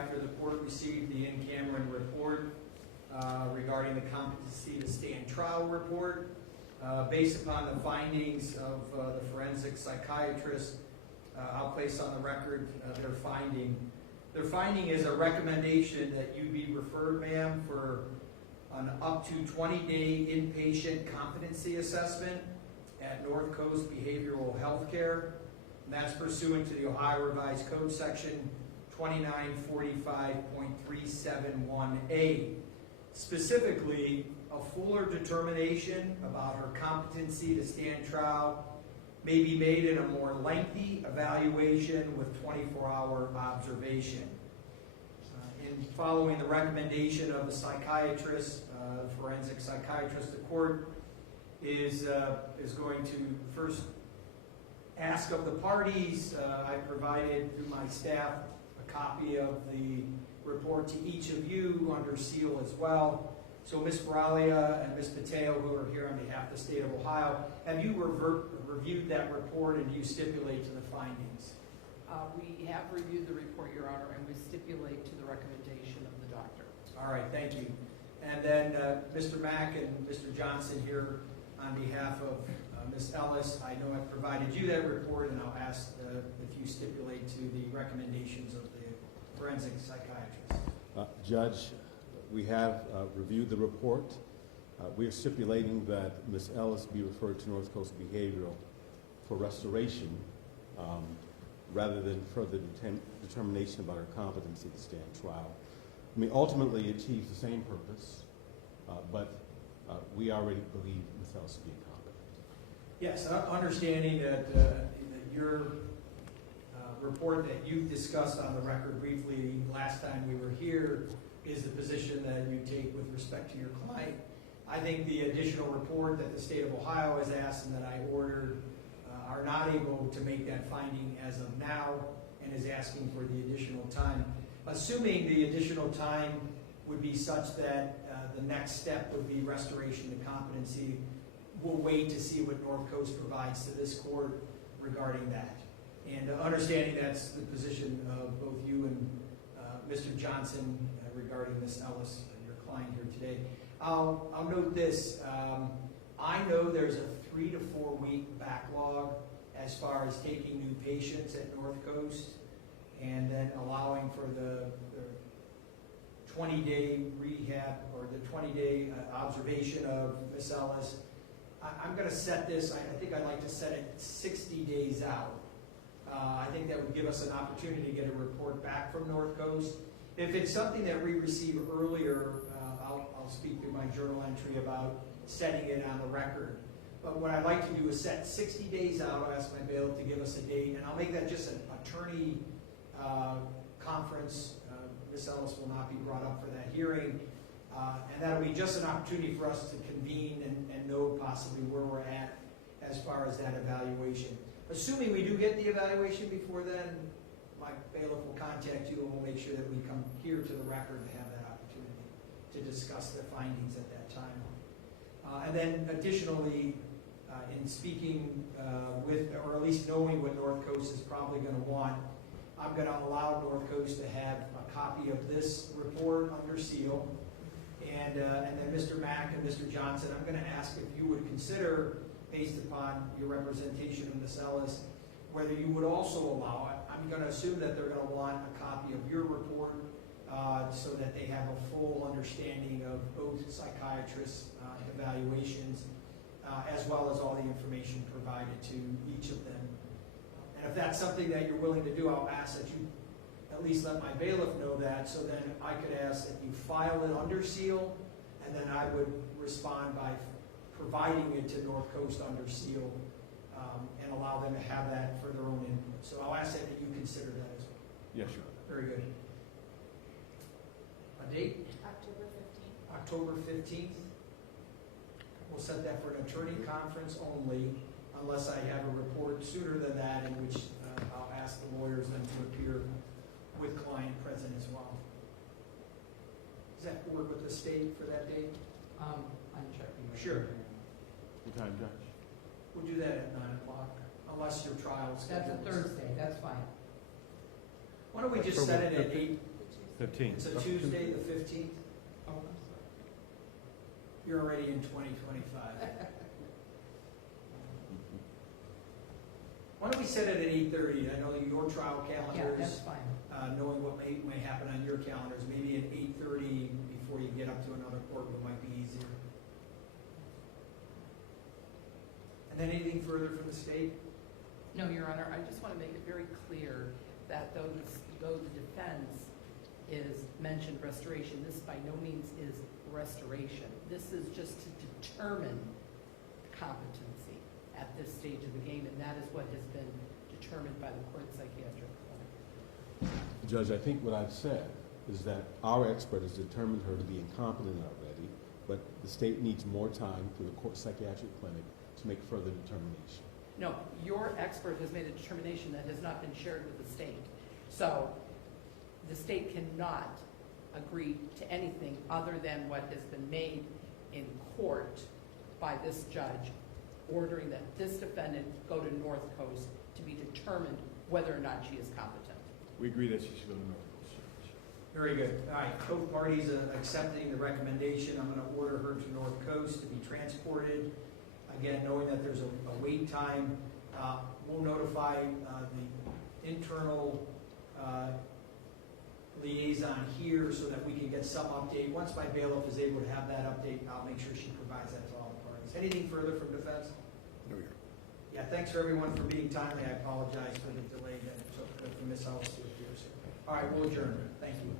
after the court received the in-camera report regarding the competency to stand trial report. Based upon the findings of the forensic psychiatrist, I'll place on the record their finding. Their finding is a recommendation that you be referred, ma'am, for an up to 20-day inpatient competency assessment at North Coast Behavioral Health Care. And that's pursuant to the Ohio Revised Code section 2945.371A. Specifically, a fuller determination about her competency to stand trial may be made in a more lengthy evaluation with 24-hour observation. In following the recommendation of the psychiatrist, forensic psychiatrist, the court is going to first ask of the parties. I provided through my staff a copy of the report to each of you under seal as well. So Ms. Baralia and Ms. Pateo, who are here on behalf of the state of Ohio, have you reviewed that report and do you stipulate to the findings? We have reviewed the report, Your Honor, and we stipulate to the recommendation of the doctor. All right, thank you. And then Mr. Mack and Mr. Johnson here on behalf of Ms. Ellis, I know I've provided you that report, and I'll ask if you stipulate to the recommendations of the forensic psychiatrist. Judge, we have reviewed the report. We are stipulating that Ms. Ellis be referred to North Coast Behavioral for restoration rather than further determination about her competency to stand trial. I mean, ultimately it achieves the same purpose, but we already believe Ms. Ellis to be incompetent. Yes, understanding that your report that you've discussed on the record briefly last time we were here is the position that you take with respect to your client. I think the additional report that the state of Ohio has asked and that I ordered are not able to make that finding as of now and is asking for the additional time. Assuming the additional time would be such that the next step would be restoration to competency, we'll wait to see what North Coast provides to this court regarding that. And understanding that's the position of both you and Mr. Johnson regarding Ms. Ellis, your client here today. I'll note this. I know there's a 3 to 4 week backlog as far as taking new patients at North Coast and then allowing for the 20-day rehab or the 20-day observation of Ms. Ellis. I'm going to set this, I think I'd like to set it 60 days out. I think that would give us an opportunity to get a report back from North Coast. If it's something that we receive earlier, I'll speak through my journal entry about setting it on the record. But what I'd like to do is set 60 days out. I'll ask my bailiff to give us a date, and I'll make that just an attorney conference. Ms. Ellis will not be brought up for that hearing. And that'll be just an opportunity for us to convene and know possibly where we're at as far as that evaluation. Assuming we do get the evaluation before then, my bailiff will contact you and we'll make sure that we come here to the record to have that opportunity to discuss the findings at that time. And then additionally, in speaking with, or at least knowing what North Coast is probably going to want, I'm going to allow North Coast to have a copy of this report under seal. And then Mr. Mack and Mr. Johnson, I'm going to ask if you would consider, based upon your representation of Ms. Ellis, whether you would also allow it. I'm going to assume that they're going to want a copy of your report so that they have a full understanding of both psychiatrists' evaluations as well as all the information provided to each of them. And if that's something that you're willing to do, I'll ask that you at least let my bailiff know that, so then I could ask that you file it under seal, and then I would respond by providing it to North Coast under seal and allow them to have that for their own input. So I'll ask that you consider that as well. Yes, sir. Very good. A date? October 15th. October 15th. We'll set that for an attorney conference only, unless I have a report sooner than that, in which I'll ask the lawyers then to appear with client present as well. Does that work with the state for that date? I'm checking. Sure. What time, Judge? We'll do that at 9 o'clock, unless your trial That's a schedule. Thursday, that's fine. Why don't we just set it at 8? 15th. It's a Tuesday, the 15th. Oh, I'm sorry. You're already in 2025. Why don't we set it at 8:30? I know your trial Yeah, calendars, that's fine. knowing what may happen on your calendars, maybe at 8:30 before you get up to another courtroom might be easier. And then anything further from the state? No, Your Honor, I just want to make it very clear that though the defense is mentioned restoration, this by no means is restoration. This is just to determine competency at this stage of the game, and that is what has been determined by the court psychiatric clinic. Judge, I think what I've said is that our expert has determined her to be incompetent already, but the state needs more time through the court psychiatric clinic to make further determination. No, your expert has made a determination that has not been shared with the state. So the state cannot agree to anything other than what has been made in court by this judge, ordering that this defendant go to North Coast to be determined whether or not she is competent. We agree that she should go to North Coast, Judge. Very good. All right, both parties accepting the recommendation. I'm going to order her to North Coast to be transported. Again, knowing that there's a wait time, we'll notify the internal liaison here so that we can get some update. Once my bailiff is able to have that update, I'll make sure she provides that to all the parties. Anything further from defense? No, Your Yeah, thanks for everyone for being timely. I apologize for the delay that it took for Ms. Ellis to appear. All right, we'll adjourn. Thank you.